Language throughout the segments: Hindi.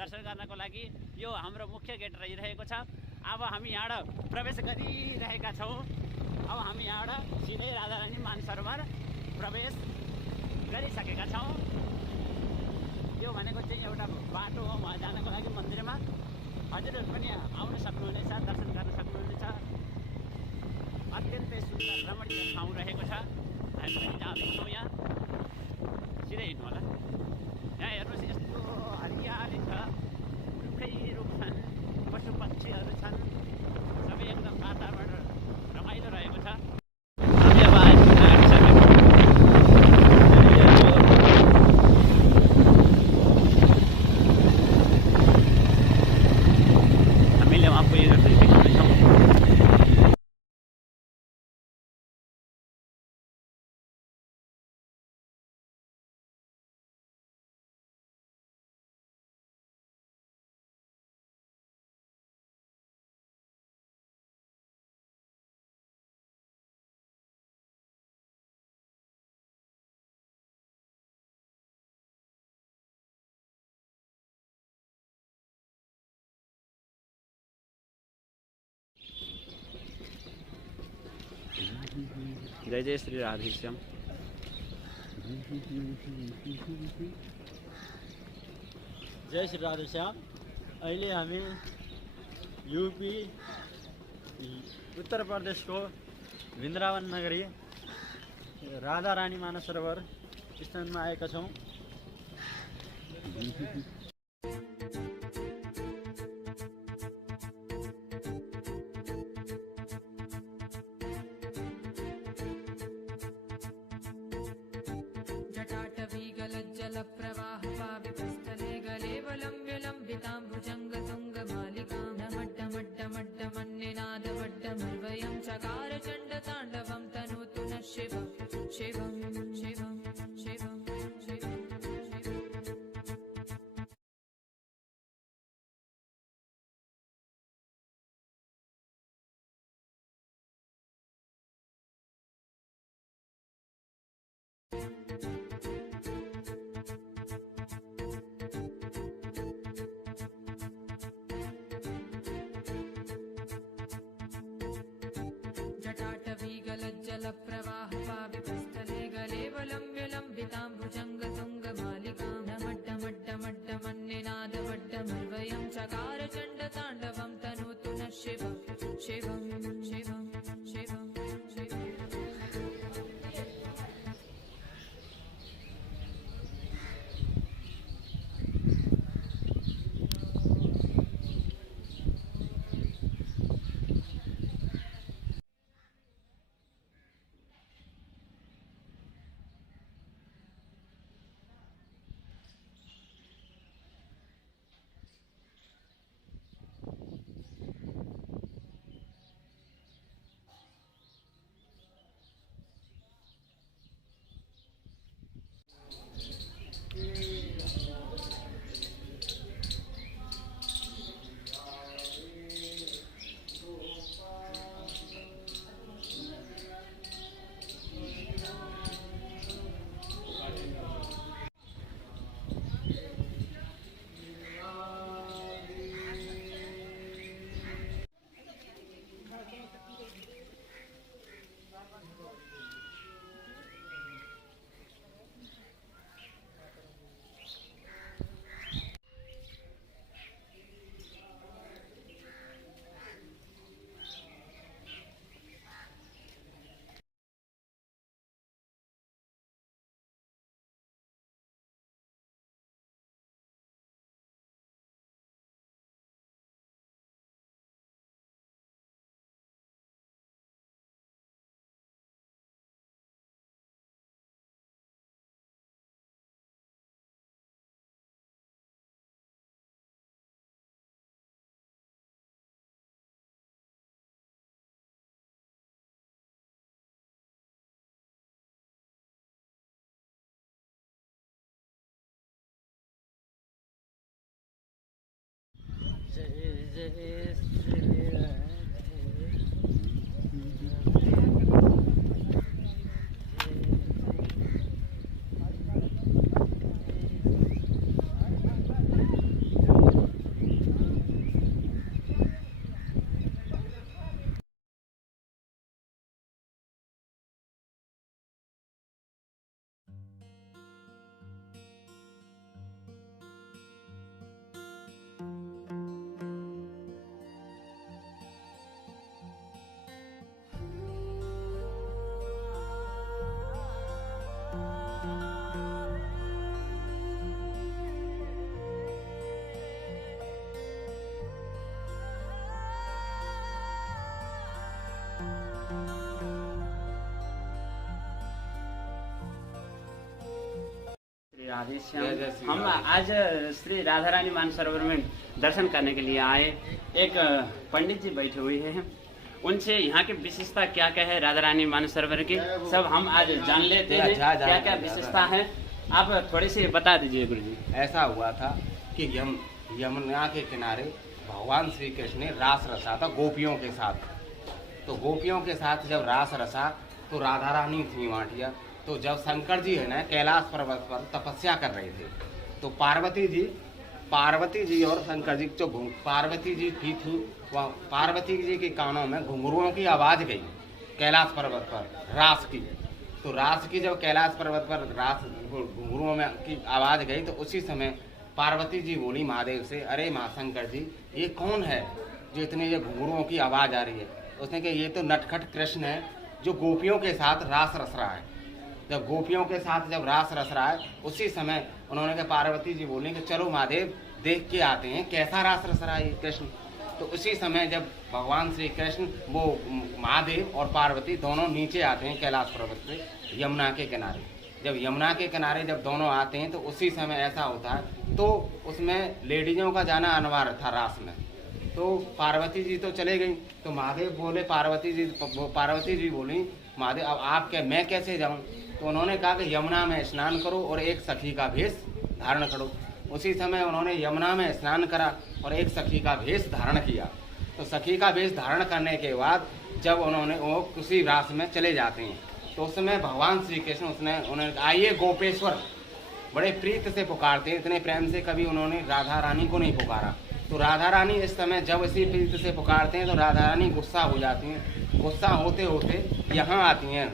दर्शन गर्नको लागि यो हाम्रो मुख्य गेट रहिरहेको छ। अब हामी यहाँ प्रवेश गरिरहेका छौँ। अब हामी यहाँ सिधै राधारानी मानसरोवर प्रवेश गरिसकेका छौँ। यो भनेको चाहिँ एउटा बाटो हो वहाँ जानको लागि मन्दिरमा। हजुरहरू पनि आउन सक्नुहुनेछ, दर्शन गर्न सक्नुहुनेछ। अत्यन्तै सुन्दर रमणीय ठाउँ रहेको छ। हामी पनि जाँदैछौँ यहाँ, सिधै हिँड्नु होला। यहाँ हेर्नुहोस् यस्तो हरियाली छ, रुखै रुख छन्, पशु पक्षीहरू छन्, सबै एकदम वातावरण रमाइलो रहेको छ। हामीले वहाँ पुगेर फेरि देखाउनेछौँ। जय जय श्री राधेश्याम। जय श्री राधेश्याम। अहिले हामी यूपी उत्तर प्रदेशको वृन्दावन नगरी राधारानी मानसरोवर स्थानमा आएका छौँ। जय श्री राधे। राधे श्याम। हम आज श्री राधा रानी मानसरोवर में दर्शन करने के लिए आए। एक पंडित जी बैठे हुए हैं, उनसे यहाँ की विशेषता क्या क्या है राधा रानी मानसरोवर की सब हम आज जान लेते हैं। क्या क्या विशेषता है आप थोड़ी सी बता दीजिए गुरु जी। ऐसा हुआ था कि यमुना के किनारे भगवान श्री कृष्ण ने रास रचा था गोपियों के साथ। तो गोपियों के साथ जब रास रचा तो राधा रानी थी वाटिया। तो जब शंकर जी है ना कैलाश पर्वत पर तपस्या कर रहे थे तो पार्वती जी और शंकर जी जो पार्वती जी भी थी वह पार्वती जी के कानों में घुंघरुओं की आवाज गई कैलाश पर्वत पर रास की। तो रास की जब कैलाश पर्वत पर रास घुंघरुओं में की आवाज गई तो उसी समय पार्वती जी बोली महादेव से, अरे महाशंकर जी ये कौन है जो इतने ये घुंघरुओं की आवाज आ रही है। उसने कहा ये तो नटखट कृष्ण है जो गोपियों के साथ रास रच रहा है। जब गोपियों के साथ जब रास रच रहा है उसी समय उन्होंने कहा पार्वती जी बोले कि चलो महादेव देख के आते हैं कैसा रास रच रहा है ये कृष्ण। तो उसी समय जब भगवान श्री कृष्ण वो महादेव और पार्वती दोनों नीचे आते हैं कैलाश पर्वत से यमुना के किनारे। जब यमुना के किनारे जब दोनों आते हैं तो उसी समय ऐसा होता है तो उसमें लेडीजों का जाना अनिवार्य था रास में। तो पार्वती जी तो चले गई तो महादेव बोले पार्वती जी बोली महादेव अब आप मैं कैसे जाऊं। तो उन्होंने कहा कि यमुना में स्नान करो और एक सखी का भेष धारण करो। उसी समय उन्होंने यमुना में स्नान करा और एक सखी का भेष धारण किया। तो सखी का भेष धारण करने के बाद जब वो किसी रास में चले जाते हैं तो उस समय भगवान श्री कृष्ण उन्होंने आइए गोपेश्वर बड़े प्रीत से पुकारते हैं। इतने प्रेम से कभी उन्होंने राधा रानी को नहीं पुकारा। तो राधा रानी इस समय जब इसी प्रीत से पुकारते हैं तो राधा रानी गुस्सा हो जाती हैं। गुस्सा होते होते यहाँ आती हैं,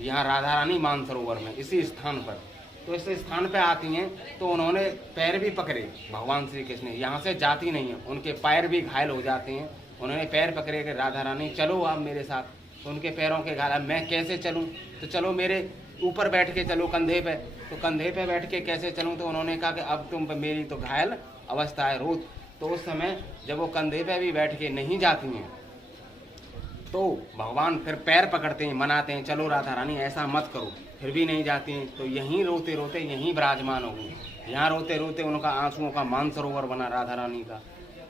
यहाँ राधा रानी मानसरोवर में इसी स्थान पर। तो इस स्थान पे आती हैं तो उन्होंने पैर भी पकड़े भगवान श्री कृष्ण यहाँ से जाती नहीं है, उनके पैर भी घायल हो जाते हैं। उन्होंने पैर पकड़े कि राधा रानी चलो आप मेरे साथ। तो उनके पैरों के घायल, मैं कैसे चलूँ। तो चलो मेरे ऊपर बैठ के चलो कंधे पे। तो कंधे पे बैठ के कैसे चलूँ। तो उन्होंने कहा कि अब तुम मेरी तो घायल अवस्था है रोज। तो उस समय जब वो कंधे पे भी बैठ के नहीं जाती हैं तो भगवान फिर पैर पकड़ते हैं, मनाते हैं चलो राधा रानी ऐसा मत करो। फिर भी नहीं जाती हैं तो यहीं रोते रोते यहीं विराजमान हो गई। यहाँ रोते रोते उनका आंसुओं का मानसरोवर बना राधा रानी का।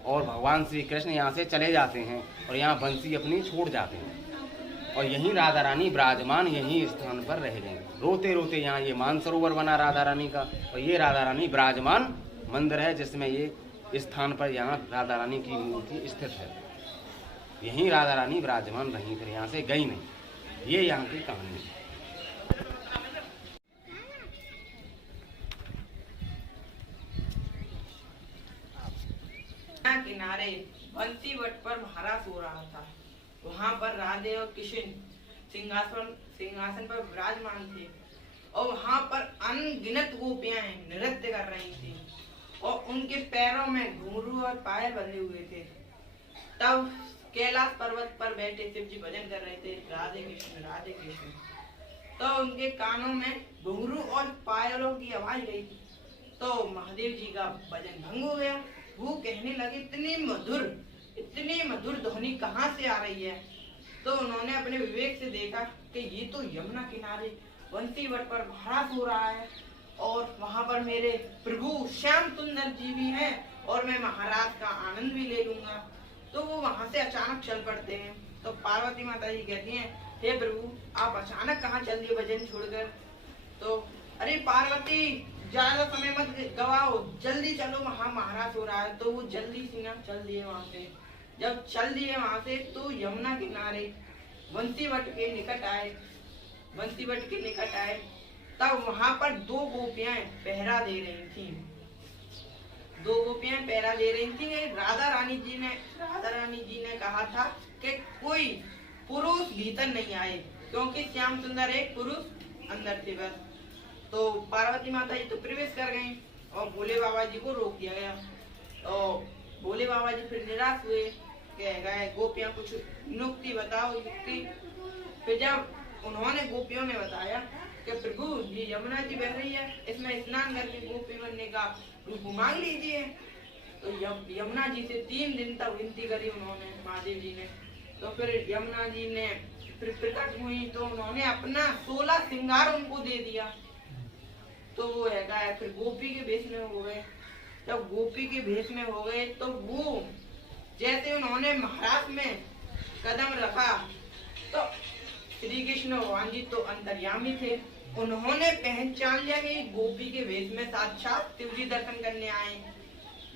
और भगवान श्री कृष्ण यहाँ से चले जाते हैं और यहाँ बंसी अपनी छोड़ जाते हैं और यहीं राधा रानी विराजमान यहीं स्थान पर रह गए। रोते रोते यहाँ ये मानसरोवर बना राधा रानी का और ये राधा रानी विराजमान मंदिर है जिसमें ये स्थान पर यहाँ राधा रानी की मूर्ति स्थित है। यहीं राधा रानी विराजमान रही, फिर यहाँ से गई नहीं। ये यहाँ की कहानी है। किनारे बंसी वट पर महाराज हो रहा था। वहाँ पर राधे और किशन सिंहासन पर विराजमान थे और वहाँ पर अनगिनत गोपियां नृत्य कर रही थी और उनके पैरों में घुंघरू और पायल बंधे हुए थे। तब कैलाश पर्वत पर बैठे शिव जी भजन कर रहे थे, राधे कृष्ण राधे कृष्ण। तो उनके कानों में घुंघरू और पायलों की आवाज गई। तो महादेव जी का भजन भंग हो गया। वो कहने लगे इतनी मधुर ध्वनि कहाँ से आ रही है। तो उन्होंने अपने विवेक से देखा कि ये तो यमुना किनारे बंसी वट पर महाराज हो रहा है और वहाँ पर मेरे प्रभु श्याम सुंदर जी भी हैं और मैं महाराज का आनंद भी ले लूंगा। तो वो वहाँ से अचानक चल पड़ते हैं। तो पार्वती माता जी कहती हैं, हे प्रभु आप अचानक कहाँ चल दिए भजन छोड़कर। तो अरे पार्वती ज्यादा समय मत गवाओ, जल्दी चलो, वहाँ महाराज हो रहा है। तो वो जल्दी से ना चल दिए वहां से। जब चल दिए वहां से तो यमुना किनारे बंसीवट के निकट आए। बंसीवट के निकट आए तब वहां पर दो गोपियां पहरा दे रही थी। दो गोपियां पहरा दे रही थी। राधा रानी जी ने कहा था कि कोई पुरुष भीतर नहीं आए, क्योंकि श्याम सुंदर एक पुरुष अंदर थे बस। तो पार्वती माता जी तो प्रवेश कर गई और भोले बाबा जी को रोक दिया गया। और भोले बाबा जी फिर निराश हुए, कह गए गोपियां कुछ नुक्ति बताओ, युक्ति। फिर जब उन्होंने गोपियों ने बताया कि प्रभु ये यमुना जी बह रही है, इसमें स्नान करके गोपी बनने का रूप मांग लीजिए। तो यमुना जी से 3 दिन तक विनती करी उन्होंने, महादेव जी ने। तो फिर यमुना जी ने फिर प्रकट हुई तो उन्होंने अपना 16 श्रृंगार उनको दे दिया। तो वो है फिर गोपी के भेष में हो गए। जब गोपी के भेष में हो गए तो वो जैसे उन्होंने महाराज में कदम रखा तो श्री कृष्ण भगवान जी तो अंतर्यामी थे। उन्होंने पहचान लिया कि गोपी के वेश में साक्षात शिव जी दर्शन करने आए।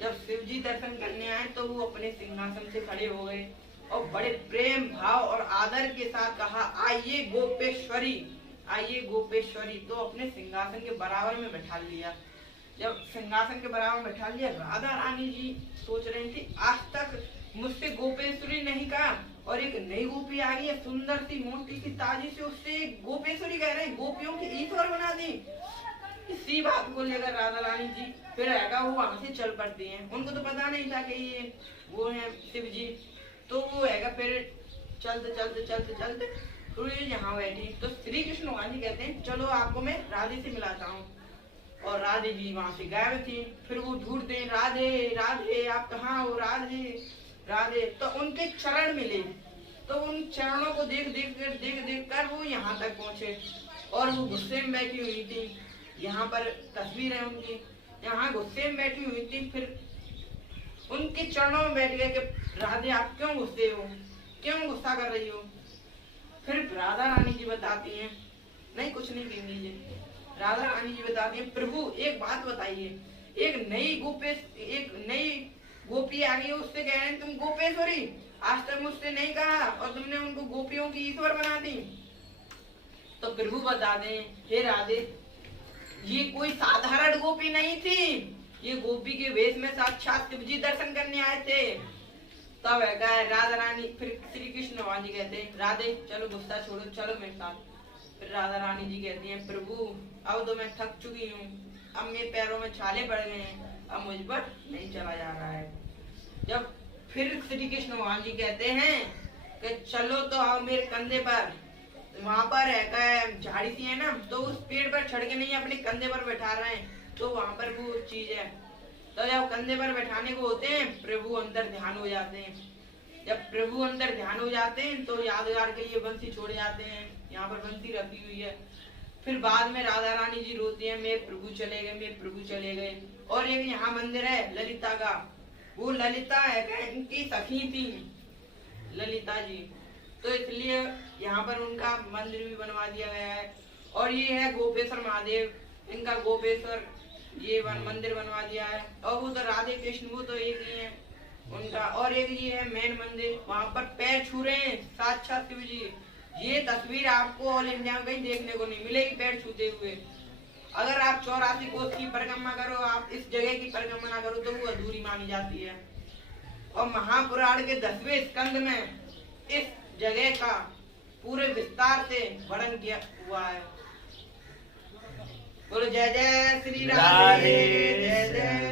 जब शिव जी दर्शन करने आए तो वो अपने सिंहासन से खड़े हो गए और बड़े प्रेम भाव और आदर के साथ कहा, आइए गोपेश्वरी, आइए गोपेश्वरी। तो अपने सिंहासन के बराबर में बैठा लिया। जब सिंहासन के बराबर में बैठा लिया, राधा रानी जी सोच रही थी आज तक मुझसे गोपेश्वरी नहीं कहा और एक नई गोपी आ गई है, सुंदर सी मोटी सी ताजी से, उससे गोपेश्वरी कह रहे हैं, गोपियों की ईश्वर बना दी। इसी बात को लेकर राधा रानी जी फिर आएगा वो वहां से चल पड़ती हैं। उनको तो पता नहीं था कि ये वो है शिव जी। तो वो आएगा फिर चलते चलते चलते चलते थोड़ी यहाँ बैठी तो श्री कृष्ण भगवान जी कहते हैं चलो आपको मैं राधे से मिलाता हूँ। और राधे जी वहां से गायब थी। फिर वो ढूंढते हैं, राधे राधे आप कहाँ हो, राधे राधे। तो उनके चरण मिले। तो उन चरणों को देख देख कर वो यहाँ तक पहुंचे और वो गुस्से में बैठी हुई थी। यहाँ पर तस्वीर है उनकी, यहाँ गुस्से में बैठी हुई थी। फिर उनके चरणों में बैठ गए कि राधे आप क्यों गुस्से हो, क्यों गुस्सा कर रही हो। फिर राधा रानी जी बताती हैं, नहीं कुछ नहीं कहेंगी ये। राधा रानी जी बताती हैं, प्रभु एक बात बताइए, एक नई गोपी आ गई, उससे कह रहे हैं तुम गोपेश्वरी, आज तक मुझसे नहीं कहा और तुमने उनको गोपियों की ईश्वर बना दी। तो प्रभु बता दें, हे राधे ये कोई साधारण गोपी नहीं थी, ये गोपी के वेश में साक्षात शिव जी दर्शन करने आए थे। तब है राधा रानी, फिर श्री कृष्ण भगवान जी कहते हैं राधे चलो गुस्सा छोड़ो, चलो मेरे साथ। फिर राधा रानी जी कहती हैं प्रभु अब तो मैं थक चुकी हूँ, अब मेरे पैरों में छाले पड़ गए हैं, अब मुझ पर नहीं चला जा रहा है। जब फिर श्री कृष्ण भगवान जी कहते हैं कि चलो तो आओ मेरे कंधे पर, वहां पर है झाड़ी सी है ना, तो उस पेड़ पर चढ़ के नहीं अपने कंधे पर बैठा रहे हैं, तो वहां पर वो चीज है। तो जब कंधे पर बैठाने को होते हैं प्रभु अंदर ध्यान हो जाते हैं। जब प्रभु अंदर ध्यान हो जाते हैं तो यादगार के लिए बंसी छोड़ जाते हैं, यहाँ पर बंसी रखी हुई है। फिर बाद में राधा रानी जी रोती है, मेरे प्रभु चले गए, मेरे प्रभु चले गए। और एक यहाँ मंदिर है ललिता का, वो ललिता है इनकी सखी थी ललिता जी, तो इसलिए यहाँ पर उनका मंदिर भी बनवा दिया गया है। और ये है गोपेश्वर महादेव, इनका गोपेश्वर ये मंदिर बनवा दिया है। और वो तो राधे कृष्ण वो तो एक ही है उनका। और एक ये है मेन मंदिर, वहाँ पर पैर छू रहे हैं साक्षात शिव जी। ये तस्वीर आपको ऑल इंडिया में कहीं देखने को नहीं मिलेगी पैर छूते हुए। अगर आप 84 कोस की परिक्रमा करो, आप इस जगह की परिक्रमा करो तो वो अधूरी मानी जाती है। और महापुराण के 10वें स्कंद में इस जगह का पूरे विस्तार से वर्णन किया हुआ है। बोलो जय जय श्री राधे, जय जय